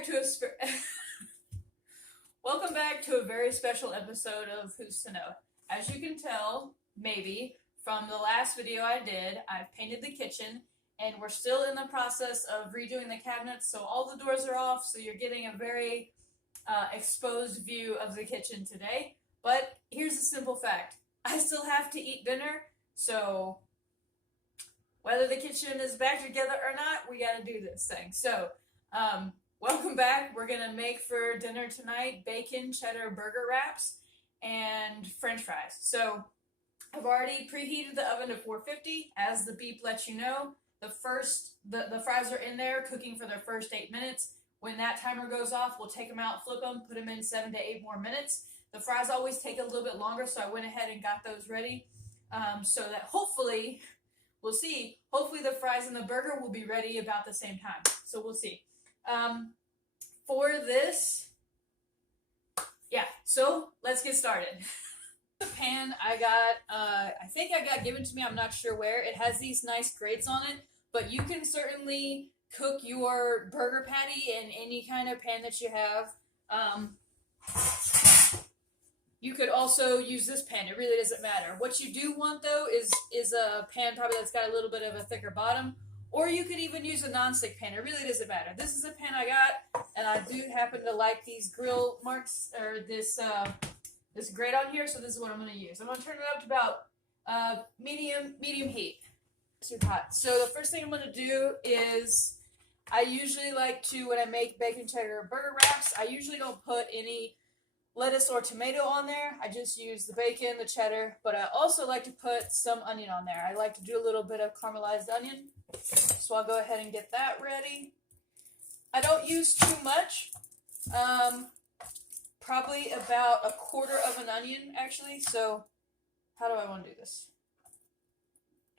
back to welcome back to a very special episode of Who's to Know. As you can tell, maybe, from the last video I did, I've painted the kitchen, and we're still in the process of redoing the cabinets, so all the doors are off, so you're getting a very exposed view of the kitchen today. But here's a simple fact. I still have to eat dinner, so whether the kitchen is back together or not, we gotta do this thing. So, welcome back. We're gonna make for dinner tonight bacon cheddar burger wraps and french fries. So, I've already preheated the oven to 450. As the beep lets you know, the fries are in there cooking for their first 8 minutes. When that timer goes off, we'll take them out, flip them, put them in 7 to 8 more minutes. The fries always take a little bit longer, so I went ahead and got those ready so that hopefully, we'll see, hopefully the fries and the burger will be ready about the same time. So we'll see. For this, yeah, so let's get started. The pan I got, I think I got given to me, I'm not sure where. It has these nice grates on it, but you can certainly cook your burger patty in any kind of pan that you have. You could also use this pan. It really doesn't matter. What you do want, though, is a pan probably that's got a little bit of a thicker bottom. Or you could even use a non-stick pan. It really doesn't matter. This is a pan I got, and I do happen to like these grill marks, or this grate on here, so this is what I'm going to use. I'm going to turn it up to about medium heat. Too hot. So the first thing I'm going to do is, I usually like to, when I make bacon cheddar burger wraps, I usually don't put any lettuce or tomato on there. I just use the bacon, the cheddar, but I also like to put some onion on there. I like to do a little bit of caramelized onion, so I'll go ahead and get that ready. I don't use too much, probably about 1/4 of an onion, actually, so how do I want to do this?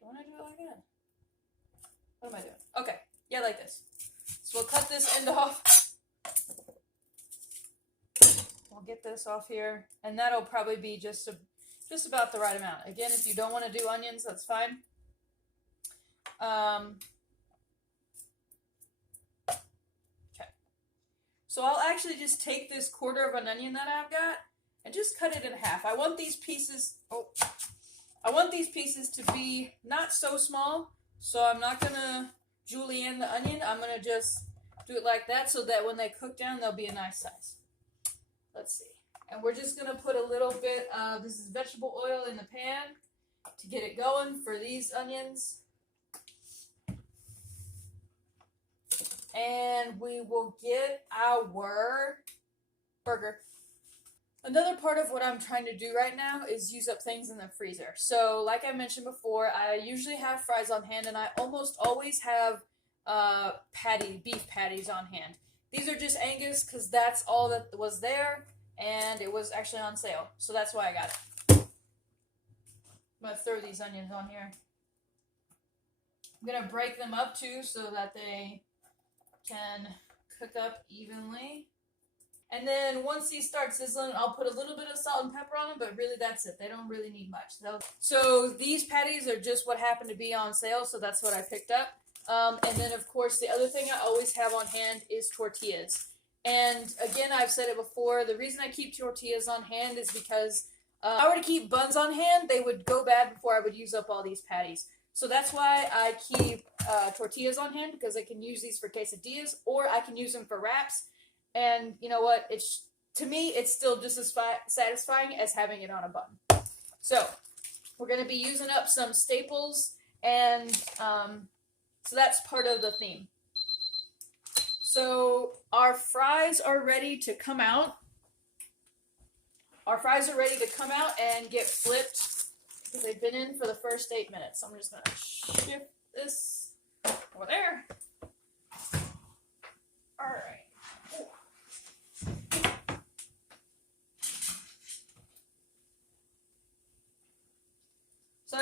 Do I want to do it like that? What am I doing? Okay, yeah, like this. So we'll cut this end off. We'll get this off here, and that'll probably be just about the right amount. Again, if you don't want to do onions, that's fine. Okay. So I'll actually just take this 1/4 of an onion that I've got and just cut it in half. I want these pieces to be not so small, so I'm not gonna julienne the onion. I'm gonna just do it like that so that when they cook down, they'll be a nice size. Let's see. And we're just going to put a little bit of, this is vegetable oil in the pan to get it going for these onions. And we will get our burger. Another part of what I'm trying to do right now is use up things in the freezer. So like I mentioned before, I usually have fries on hand, and I almost always have beef patties on hand. These are just Angus because that's all that was there, and it was actually on sale. So that's why I got it. I'm going to throw these onions on here. I'm going to break them up too so that they can cook up evenly. And then once these start sizzling, I'll put a little bit of salt and pepper on them, but really that's it. They don't really need much. So these patties are just what happened to be on sale, so that's what I picked up. And then, of course, the other thing I always have on hand is tortillas. And, again, I've said it before, the reason I keep tortillas on hand is because if I were to keep buns on hand, they would go bad before I would use up all these patties. So that's why I keep tortillas on hand, because I can use these for quesadillas, or I can use them for wraps. And, you know what, to me, it's still just as satisfying as having it on a bun. So, we're going to be using up some staples, and so that's part of the theme. So our fries are ready to come out. Our fries are ready to come out and get flipped because they've been in for the first 8 minutes. So I'm just going to shift this over there. All right. So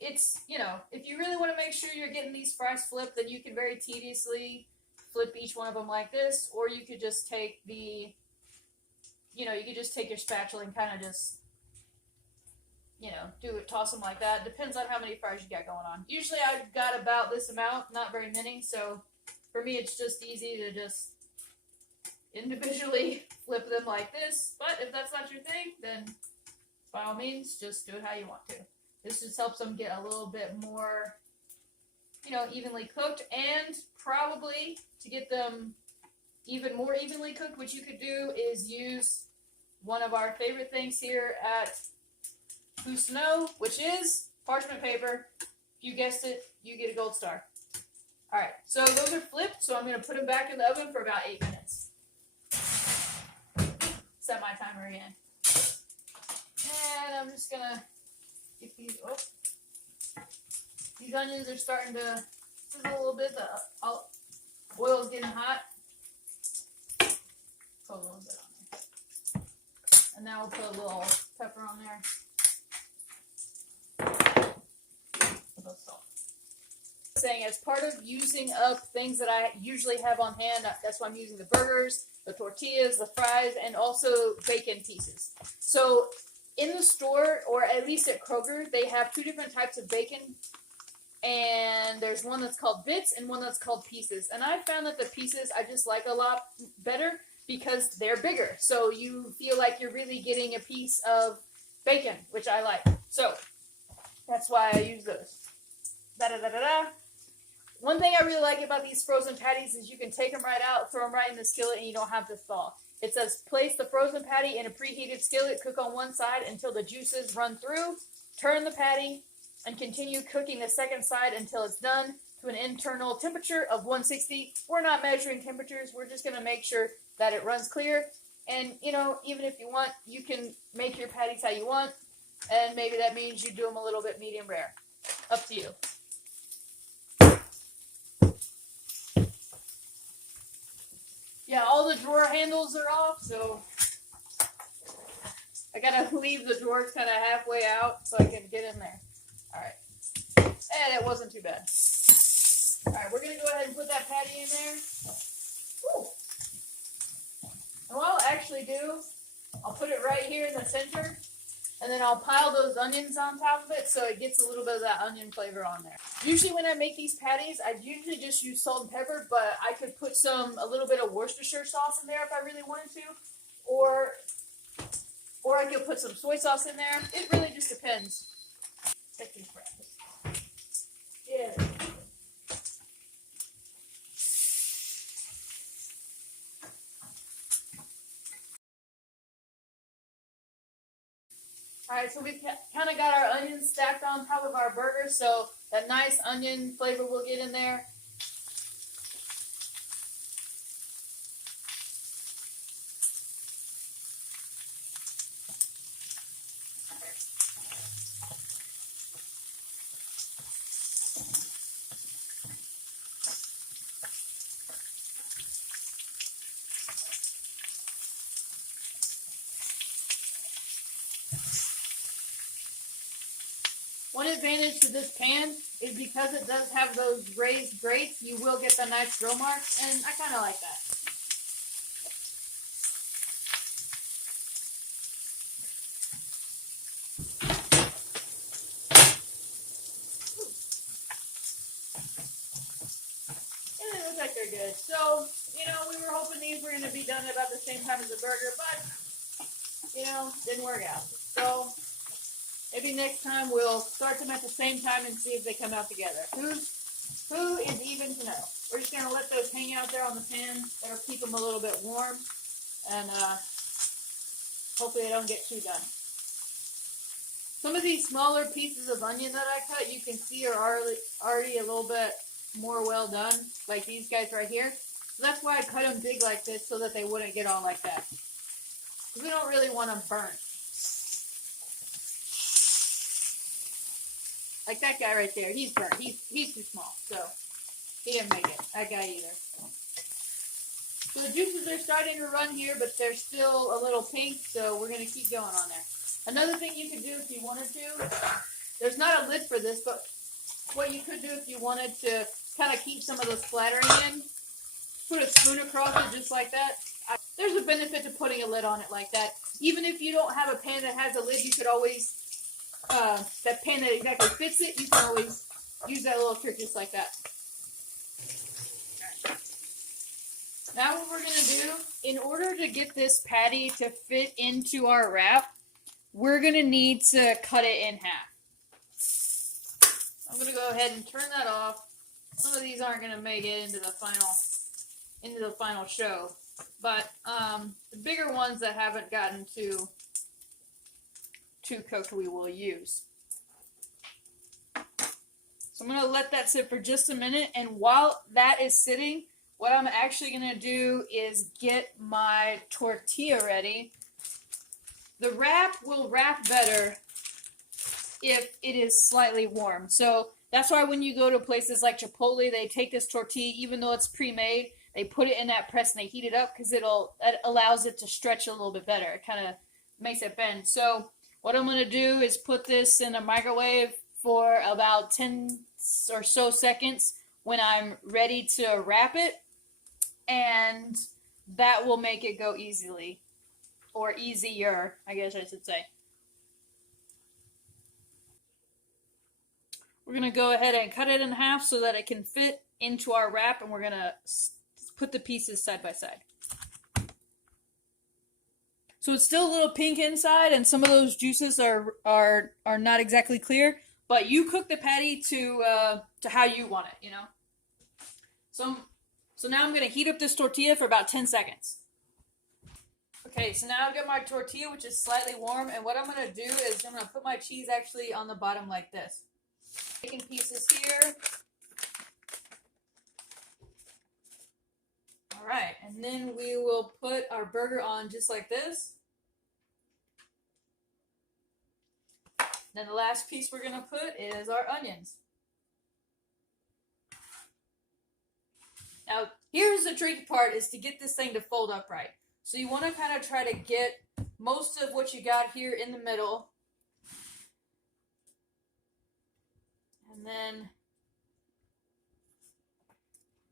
it's, you know, if you really want to make sure you're getting these fries flipped, then you can very tediously flip each one of them like this, or you could just take you could just take your spatula and kind of just, toss them like that. Depends on how many fries you got going on. Usually I've got about this amount, not very many, so for me it's just easy to just individually flip them like this. But if that's not your thing, then by all means, just do it how you want to. This just helps them get a little bit more, you know, evenly cooked, and probably to get them even more evenly cooked, what you could do is use one of our favorite things here at Who's to Know, which is parchment paper. If you guessed it, you get a gold star. Alright, so those are flipped, so I'm going to put them back in the oven for about 8 minutes. Set my timer again. And I'm just going to get these, these onions are starting to sizzle a little bit. The oil is getting hot. Put a little bit on there. And now we'll put a little pepper on there. A little salt. Saying as part of using up things that I usually have on hand, that's why I'm using the burgers, the tortillas, the fries, and also bacon pieces. So in the store, or at least at Kroger, they have 2 different types of bacon. And there's one that's called bits and one that's called pieces. And I found that the pieces I just like a lot better because they're bigger. So you feel like you're really getting a piece of bacon, which I like. So that's why I use those. One thing I really like about these frozen patties is you can take them right out, throw them right in the skillet, and you don't have to thaw. It says place the frozen patty in a preheated skillet, cook on one side until the juices run through, turn the patty, and continue cooking the second side until it's done to an internal temperature of 160. We're not measuring temperatures. We're just going to make sure that it runs clear. And, you know, even if you want, you can make your patties how you want. And maybe that means you do them a little bit medium rare. Up to you. Yeah, all the drawer handles are off, so I gotta leave the drawers kind of halfway out so I can get in there. Alright. And it wasn't too bad. Alright, we're gonna go ahead and put that patty in there. Woo. And what I'll actually do, I'll put it right here in the center, and then I'll pile those onions on top of it so it gets a little bit of that onion flavor on there. Usually when I make these patties, I usually just use salt and pepper, but I could put a little bit of Worcestershire sauce in there if I really wanted to, or I could put some soy sauce in there. It really just depends. Take these breaths. Yeah. Alright, so we've kind of got our onions stacked on top of our burger, so that nice onion flavor will get in there. One advantage to this pan is because it does have those raised grates, you will get the nice grill marks, and I kind of like that. And they look like they're good. So, you know, we were hoping these were going to be done at about the same time as the burger, but, you know, didn't work out. So maybe next time we'll start them at the same time and see if they come out together. Who is even to know? We're just going to let those hang out there on the pan. That'll keep them a little bit warm. And hopefully they don't get too done. Some of these smaller pieces of onion that I cut, you can see are already a little bit more well done. Like these guys right here. So that's why I cut them big like this, so that they wouldn't get all like that. Because we don't really want them burnt. Like that guy right there, he's burnt. He's too small, so he didn't make it. That guy either. So the juices are starting to run here, but they're still a little pink, so we're going to keep going on there. Another thing you could do if you wanted to, there's not a lid for this, but what you could do if you wanted to kind of keep some of the splattering in, put a spoon across it just like that. There's a benefit to putting a lid on it like that. Even if you don't have a pan that has a lid, you could always that pan that exactly fits it, you can always use that little trick just like that. Now what we're going to do, in order to get this patty to fit into our wrap, we're going to need to cut it in half. I'm going to go ahead and turn that off. Some of these aren't going to make it into the final show. But the bigger ones that haven't gotten too cooked we will use. So I'm going to let that sit for just a minute, and while that is sitting, what I'm actually going to do is get my tortilla ready. The wrap will wrap better if it is slightly warm. So that's why when you go to places like Chipotle, they take this tortilla, even though it's pre-made, they put it in that press and they heat it up because it allows it to stretch a little bit better. It kind of makes it bend. So what I'm going to do is put this in a microwave for about 10 or so seconds when I'm ready to wrap it, and that will make it go easily, or easier, I guess I should say. We're going to go ahead and cut it in half so that it can fit into our wrap, and we're going to put the pieces side by side. So it's still a little pink inside, and some of those juices are not exactly clear, but you cook the patty to how you want it, you know? So now I'm going to heat up this tortilla for about 10 seconds. Okay, so now I've got my tortilla, which is slightly warm, and what I'm going to do is I'm going to put my cheese actually on the bottom like this. Taking pieces here. Alright, and then we will put our burger on just like this. Then the last piece we're going to put is our onions. Now, here's the tricky part, is to get this thing to fold upright. So you want to kind of try to get most of what you got here in the middle. And then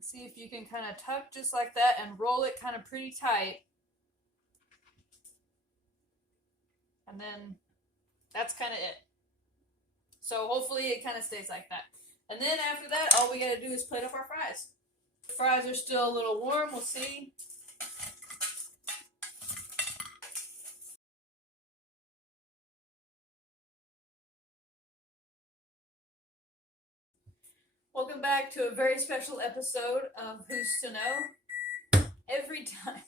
see if you can kind of tuck just like that and roll it kind of pretty tight. And then that's kind of it. So hopefully it kind of stays like that. And then after that, all we got to do is plate up our fries. The fries are still a little warm, we'll see. Welcome back to a very special episode of Who's to Know. Every time